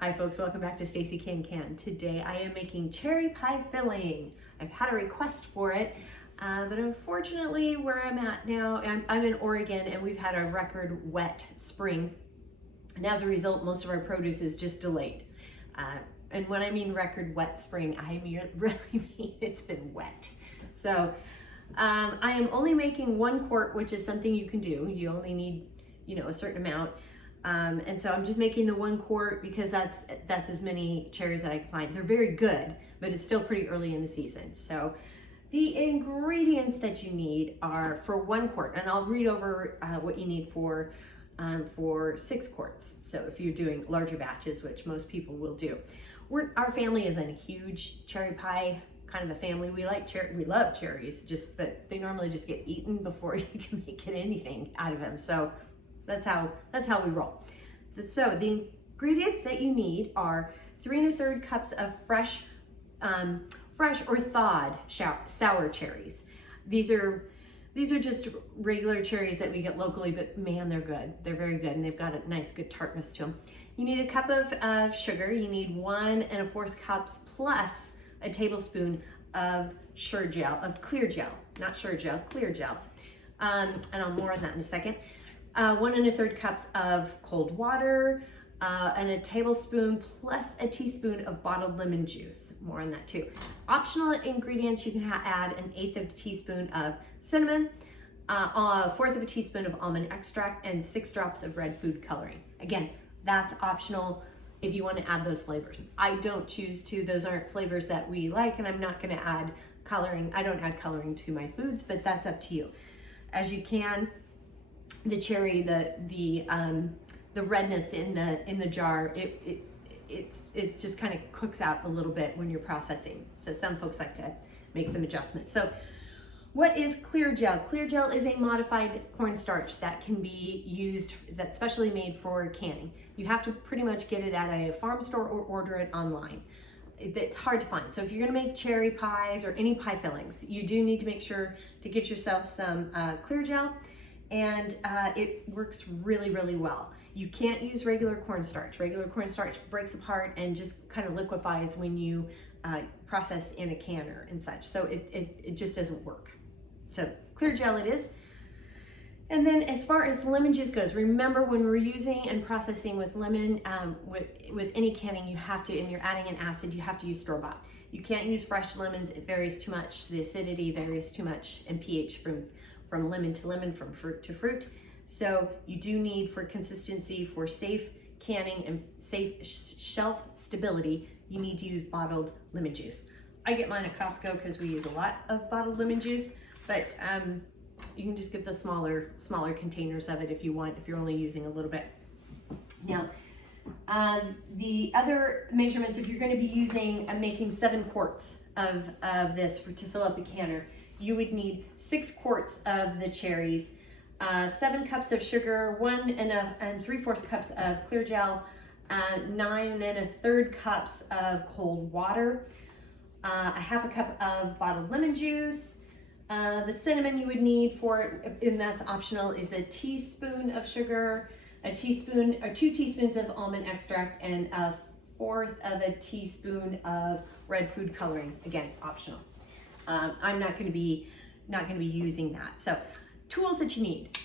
Hi folks, welcome back to Stacey Can. Today I am making cherry pie filling. I've had a request for it, but unfortunately where I'm at now, I'm in Oregon and we've had a record wet spring. And as a result, most of our produce is just delayed. And when I mean record wet spring, I really mean it's been wet. So I am only making 1 quart, which is something you can do. You only need, a certain amount. And so I'm just making the 1 quart because that's as many cherries that I can find. They're very good, but it's still pretty early in the season. So the ingredients that you need are for 1 quart, and I'll read over what you need for 6 quarts. So if you're doing larger batches, which most people will do. Our family isn't a huge cherry pie kind of a family. We love cherries, but they normally just get eaten before you can make anything out of them. So that's how we roll. So the ingredients that you need are 3 1/3 cups of fresh or thawed sour cherries. These are just regular cherries that we get locally, but man, they're good. They're very good, and they've got a nice, good tartness to them. You need a cup of sugar. You need 1 1/4 cups plus a tablespoon of Clear Jel, not Clear Jel. And I'll more on that in a second. 1 1/3 cups of cold water, and a tablespoon plus a teaspoon of bottled lemon juice. More on that too. Optional ingredients, you can add 1/8 of a teaspoon of cinnamon, 1/4 of a teaspoon of almond extract, and 6 drops of red food coloring. Again, that's optional if you want to add those flavors. I don't choose to. Those aren't flavors that we like, and I'm not going to add coloring. I don't add coloring to my foods, but that's up to you. As you can, the cherry, the redness in the jar, it just kind of cooks out a little bit when you're processing. So some folks like to make some adjustments. So what is Clear Jel? Clear Jel is a modified cornstarch that can be used, that's specially made for canning. You have to pretty much get it at a farm store or order it online. It's hard to find. So if you're gonna make cherry pies or any pie fillings, you do need to make sure to get yourself some Clear Jel, and it works really, really well. You can't use regular cornstarch. Regular cornstarch breaks apart and just kind of liquefies when you process in a canner and such. So it just doesn't work. So Clear Jel it is. And then as far as lemon juice goes, remember when we're using and processing with lemon, with any canning, you have to, and you're adding an acid, you have to use store-bought. You can't use fresh lemons. It varies too much. The acidity varies too much in pH from lemon to lemon, from fruit to fruit. So you do need, for consistency, for safe canning and safe shelf stability, you need to use bottled lemon juice. I get mine at Costco because we use a lot of bottled lemon juice, but you can just get the smaller containers of it if you want, if you're only using a little bit. Now, the other measurements, if you're going to be using, making 7 quarts of this to fill up a canner, you would need 6 quarts of the cherries, 7 cups of sugar, 1 3/4 cups of Clear Jel, 9 1/3 cups of cold water, a 1/2 cup of bottled lemon juice. The cinnamon you would need for it, and that's optional, is a teaspoon of sugar, a teaspoon or 2 teaspoons of almond extract, and 1/4 of a teaspoon of red food coloring. Again, optional. I'm not going to be using that. So tools that you need: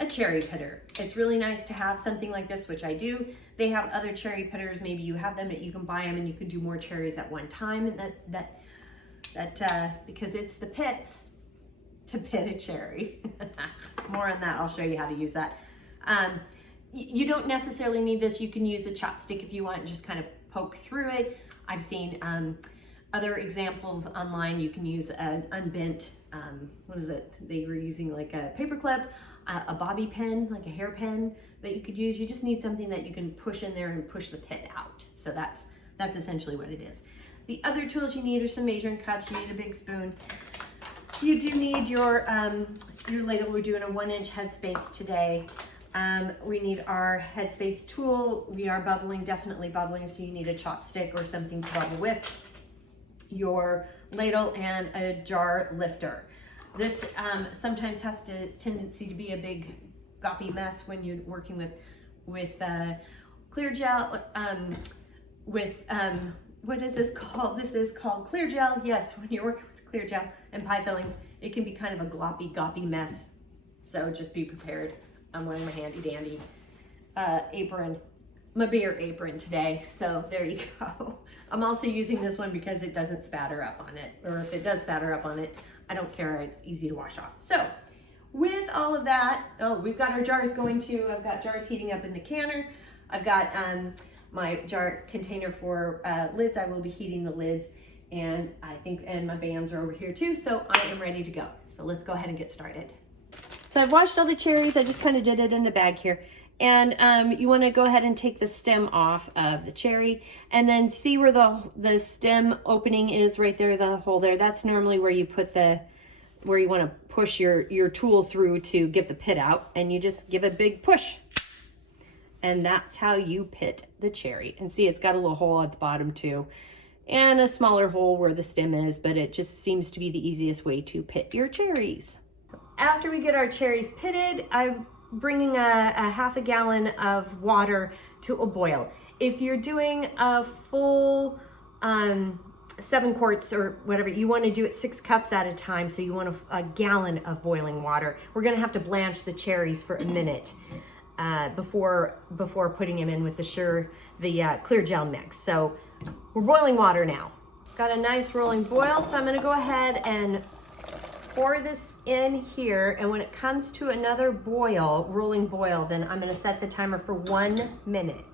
a cherry pitter. It's really nice to have something like this, which I do. They have other cherry pitters. Maybe you have them, but you can buy them and you can do more cherries at one time. And that because it's the pits to pit a cherry. More on that. I'll show you how to use that. You don't necessarily need this. You can use a chopstick if you want and just kind of poke through it. I've seen other examples online. You can use an unbent, what is it? They were using like a paper clip, a bobby pin, like a hairpin that you could use. You just need something that you can push in there and push the pit out. So that's essentially what it is. The other tools you need are some measuring cups. You need a big spoon. You do need your ladle. We're doing a 1-inch Headspace today. We need our Headspace tool. We are definitely bubbling, so you need a chopstick or something to bubble with. Your ladle and a jar lifter. This sometimes has a tendency to be a big goppy mess when you're working with Clear Jel with, what is this called? This is called Clear Jel. Yes, when you're working with Clear Jel and pie fillings, it can be kind of a gloppy, goppy mess. So just be prepared. I'm wearing my handy dandy apron, my beer apron today. So there you go. I'm also using this one because it doesn't spatter up on it, or if it does spatter up on it, I don't care, it's easy to wash off. So with all of that, oh, we've got our jars going too. I've got jars heating up in the canner. I've got my jar container for lids. I will be heating the lids, and and my bands are over here too. So I am ready to go. So let's go ahead and get started. So I've washed all the cherries. I just kind of did it in the bag here. And you want to go ahead and take the stem off of the cherry, and then see where the stem opening is right there, the hole there. That's normally where you put where you want to push your tool through to get the pit out, and you just give a big push. And that's how you pit the cherry. And see, it's got a little hole at the bottom too, and a smaller hole where the stem is, but it just seems to be the easiest way to pit your cherries. After we get our cherries pitted, I'm bringing a half a gallon of water to a boil. If you're doing a full 7 quarts or whatever, you want to do it 6 cups at a time, so you want a gallon of boiling water. We're going to have to blanch the cherries for a minute before putting them in with the Clear Jel mix. So we're boiling water now. Got a nice rolling boil, so I'm going to go ahead and pour this in here, and when it comes to another boil, rolling boil, then I'm going to set the timer for 1 minute.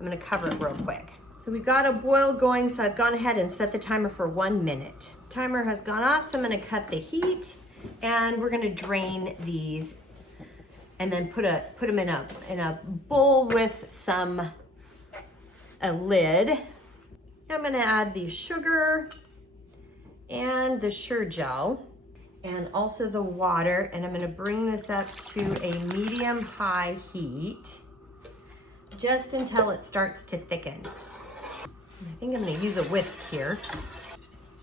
I'm going to cover it real quick. So we've got a boil going, so I've gone ahead and set the timer for 1 minute. Timer has gone off, so I'm going to cut the heat, and we're going to drain these, and then put them in a bowl with a lid. I'm going to add the sugar and the Clear Jel, and also the water, and I'm going to bring this up to a medium-high heat just until it starts to thicken. I think I'm going to use a whisk here.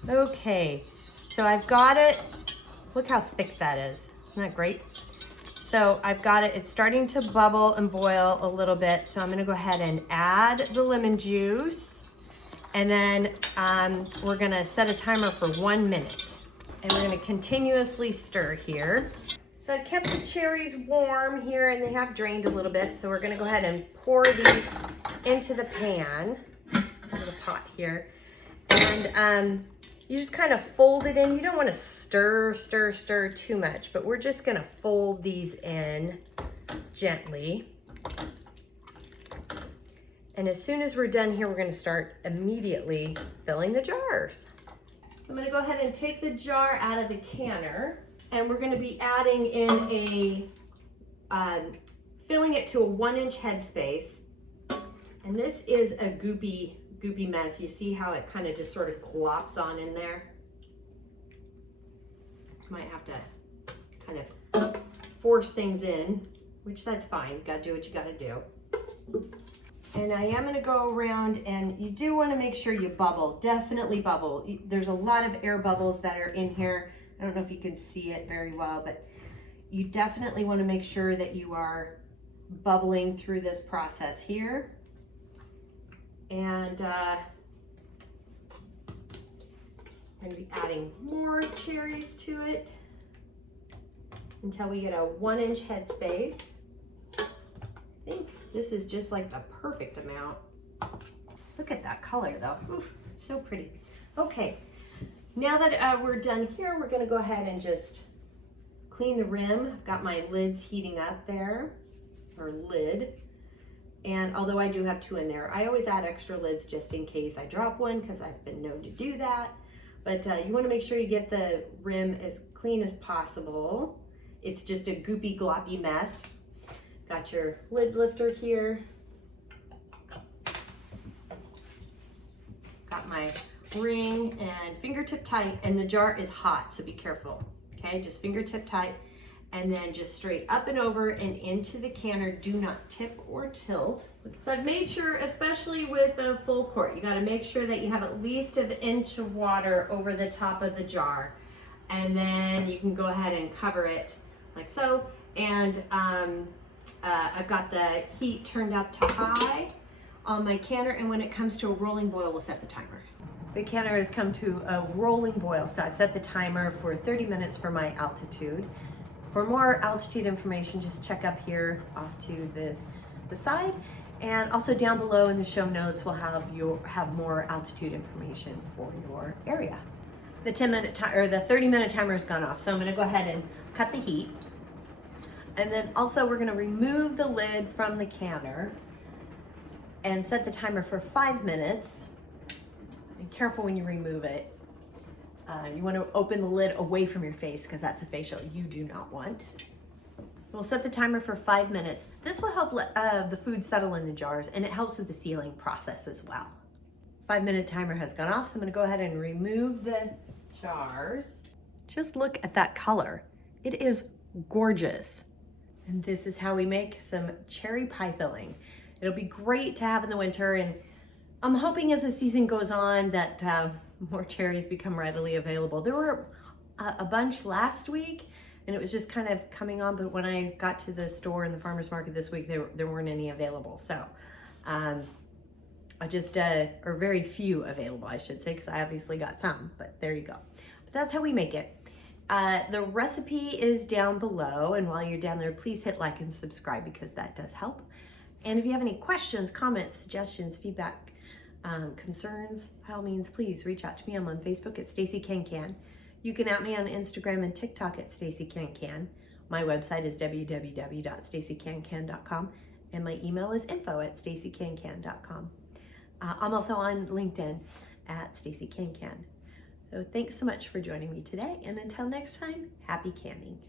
Okay, so I've got it. Look how thick that is. Isn't that great? So I've got it. It's starting to bubble and boil a little bit, so I'm going to go ahead and add the lemon juice, and then we're going to set a timer for 1 minute. And we're going to continuously stir here. So I kept the cherries warm here, and they have drained a little bit. So we're going to go ahead and pour these into the pan, into the pot here. And you just kind of fold it in. You don't want to stir too much, but we're just going to fold these in gently. And as soon as we're done here, we're going to start immediately filling the jars. I'm going to go ahead and take the jar out of the canner, and we're going to be adding in filling it to a 1-inch headspace. And this is a goopy mess. You see how it kind of just sort of glops on in there? Might have to kind of force things in, which that's fine. You gotta do what you gotta do. And I am gonna go around, and you do wanna make sure you bubble, definitely bubble. There's a lot of air bubbles that are in here. I don't know if you can see it very well, but you definitely wanna make sure that you are bubbling through this process here. And I'm gonna be adding more cherries to it until we get a 1-inch headspace. I think this is just like the perfect amount. Look at that color though. Oof, it's so pretty. Okay, now that we're done here, we're gonna go ahead and just clean the rim. I've got my lids heating up there, or lid. And although I do have 2 in there, I always add extra lids just in case I drop one, because I've been known to do that. But you wanna make sure you get the rim as clean as possible. It's just a goopy, gloppy mess. Got your lid lifter here. Got my ring and fingertip tight, and the jar is hot, so be careful. Okay, just fingertip tight, and then just straight up and over and into the canner. Do not tip or tilt. So I've made sure, especially with a full quart, you gotta make sure that you have at least an inch of water over the top of the jar. And then you can go ahead and cover it like so. And I've got the heat turned up to high. on my canner, and when it comes to a rolling boil, we'll set the timer. The canner has come to a rolling boil, so I've set the timer for 30 minutes for my altitude. For more altitude information, just check up here off to the side, and also down below in the show notes we'll have more altitude information for your area. The 30-minute timer has gone off, so I'm going to go ahead and cut the heat. And then also we're going to remove the lid from the canner and set the timer for 5 minutes. Be careful when you remove it. You want to open the lid away from your face because that's a facial you do not want. We'll set the timer for 5 minutes. This will help let the food settle in the jars, and it helps with the sealing process as well. 5-minute timer has gone off, so I'm going to go ahead and remove the jars. Just look at that color. It is gorgeous. And this is how we make some cherry pie filling. It'll be great to have in the winter, and I'm hoping as the season goes on that more cherries become readily available. There were a bunch last week, and it was just kind of coming on, but when I got to the store in the farmer's market this week, there weren't any available. So or very few available, I should say, because I obviously got some, but there you go. But that's how we make it. The recipe is down below, and while you're down there, please hit like and subscribe because that does help. And if you have any questions, comments, suggestions, feedback, concerns, by all means, please reach out to me. I'm on Facebook at Stacey Can Can. You can at me on Instagram and TikTok at Stacey Can Can. My website is www.staceycancan.com, and my email is info@staceycancan.com. I'm also on LinkedIn at Stacey Can Can. So thanks so much for joining me today, and until next time, happy canning.